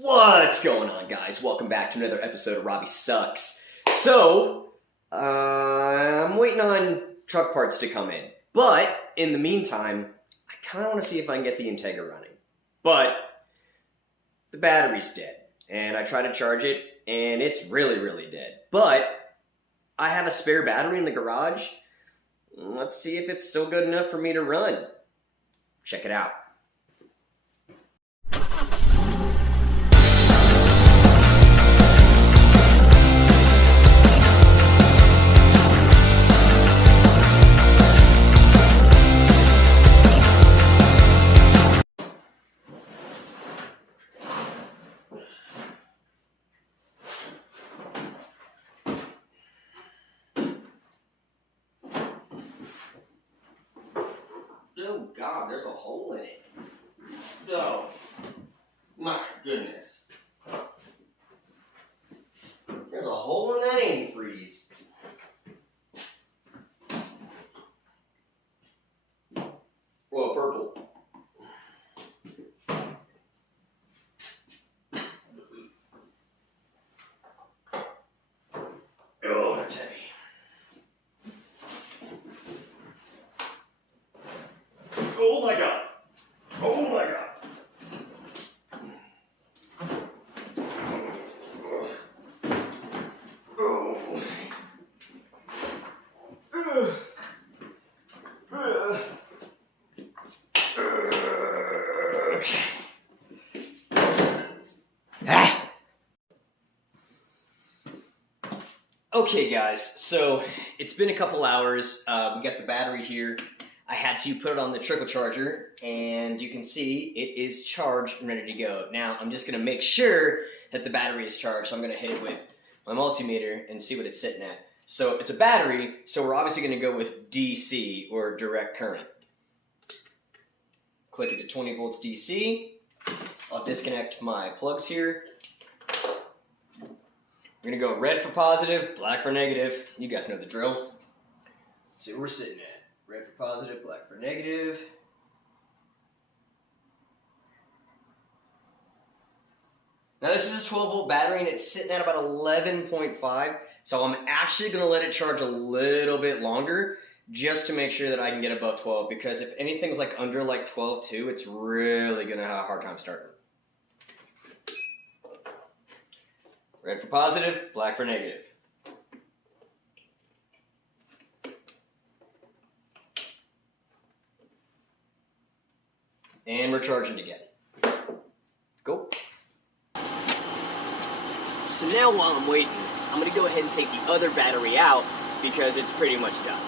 What's going on, guys? Welcome back to another episode of Robbie Sucks. So, I'm waiting on truck parts to come in. But, in the meantime, I kind of want to see if I can get the integra running. But, the battery's dead. And I tried to charge it, and it's really dead. But, I have a spare battery in the garage. Let's see if it's still good enough for me to run. Check it out. Oh God, there's a hole in it. Oh, my goodness. There's a hole in that antifreeze. Well, purple. Oh, that's heavy. Oh my God. Oh my God. Okay guys, so it's been a couple hours. We got the battery here. I had to put it on the trickle charger, and you can see it is charged and ready to go. Now I'm just gonna make sure that the battery is charged, so I'm gonna hit it with my multimeter and see what it's sitting at. So it's a battery, so we're obviously gonna go with DC, or direct current. Click it to 20 volts DC. I'll disconnect my plugs here. We're gonna go red for positive, black for negative. You guys know the drill. See where we're sitting at. Red for positive, black for negative. Now this is a 12 volt battery and it's sitting at about 11.5. So I'm actually gonna let it charge a little bit longer just to make sure that I can get above 12, because if anything's like under like 12 too, it's really gonna have a hard time starting. Red for positive, black for negative. And we're charging again. Go. So now while I'm waiting, I'm gonna go ahead and take the other battery out because it's pretty much done.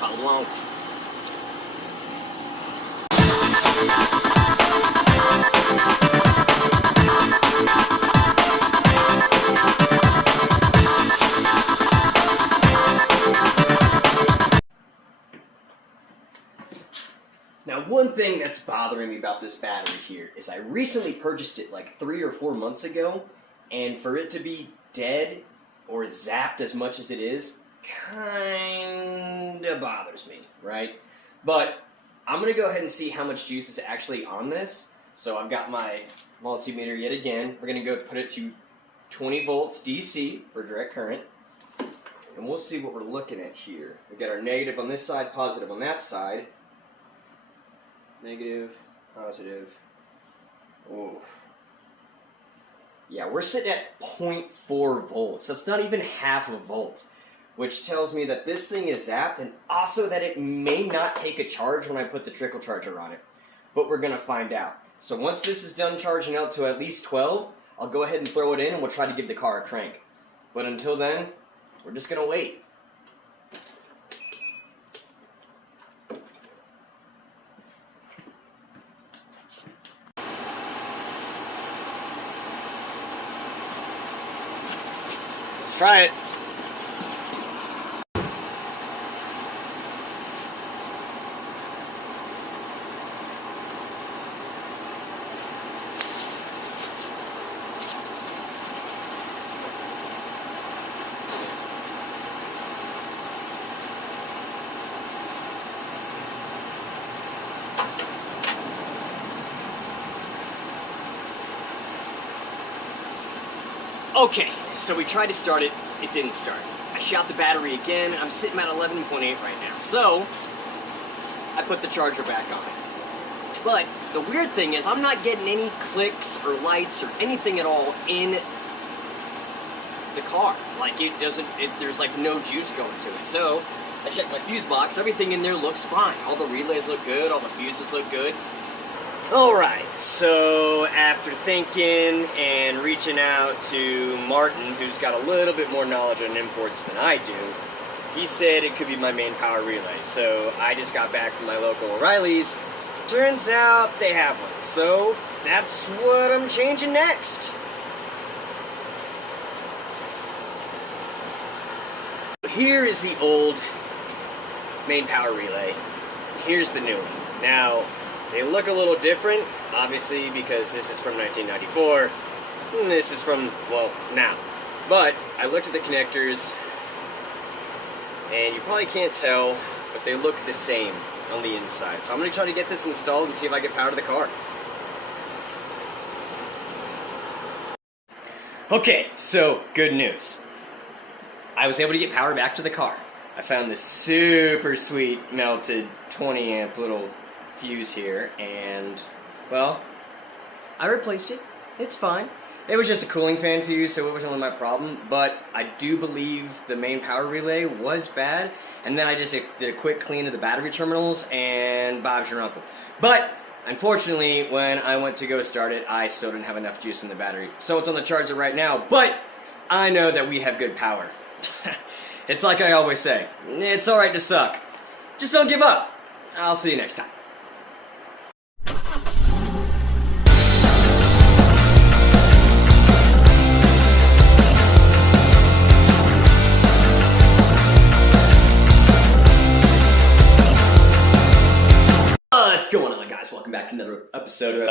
Follow along. Now, one thing that's bothering me about this battery here is I recently purchased it like 3 or 4 months ago, and for it to be dead or zapped as much as it is, kinda bothers me, right? But I'm gonna go ahead and see how much juice is actually on this. So I've got my multimeter yet again. We're gonna go put it to 20 volts DC for direct current. And we'll see what we're looking at here. We've got our negative on this side, positive on that side. Negative, positive. Oof. Yeah, we're sitting at 0.4 volts. That's not even half a volt, which tells me that this thing is zapped, and also that it may not take a charge when I put the trickle charger on it. But we're gonna find out. So once this is done charging out to at least 12, I'll go ahead and throw it in and we'll try to give the car a crank. But until then, we're just gonna wait. Let's try it. Okay, so we tried to start it, it didn't start. I shot the battery again, I'm sitting at 11.8 right now. So, I put the charger back on. But the weird thing is I'm not getting any clicks or lights or anything at all in the car. Like there's like no juice going to it. So, I checked my fuse box, everything in there looks fine. All the relays look good, all the fuses look good. Alright, so after thinking and reaching out to Martin, who's got a little bit more knowledge on imports than I do, he said it could be my main power relay. So I just got back from my local O'Reilly's. Turns out they have one. So that's what I'm changing next. Here is the old main power relay. Here's the new one. Now, they look a little different, obviously, because this is from 1994, and this is from, well, now. But I looked at the connectors, and you probably can't tell, but they look the same on the inside. So I'm going to try to get this installed and see if I get power to the car. Okay, so good news. I was able to get power back to the car. I found this super sweet melted 20 amp little fuse here, and well, I replaced it. It's fine. It was just a cooling fan fuse, so it wasn't really my problem, but I do believe the main power relay was bad, and then I just did a quick clean of the battery terminals, and Bob's your uncle. But unfortunately, when I went to go start it, I still didn't have enough juice in the battery, so it's on the charger right now, but I know that we have good power. It's like I always say, it's alright to suck. Just don't give up. I'll see you next time. What's going on, guys? Welcome back to another episode of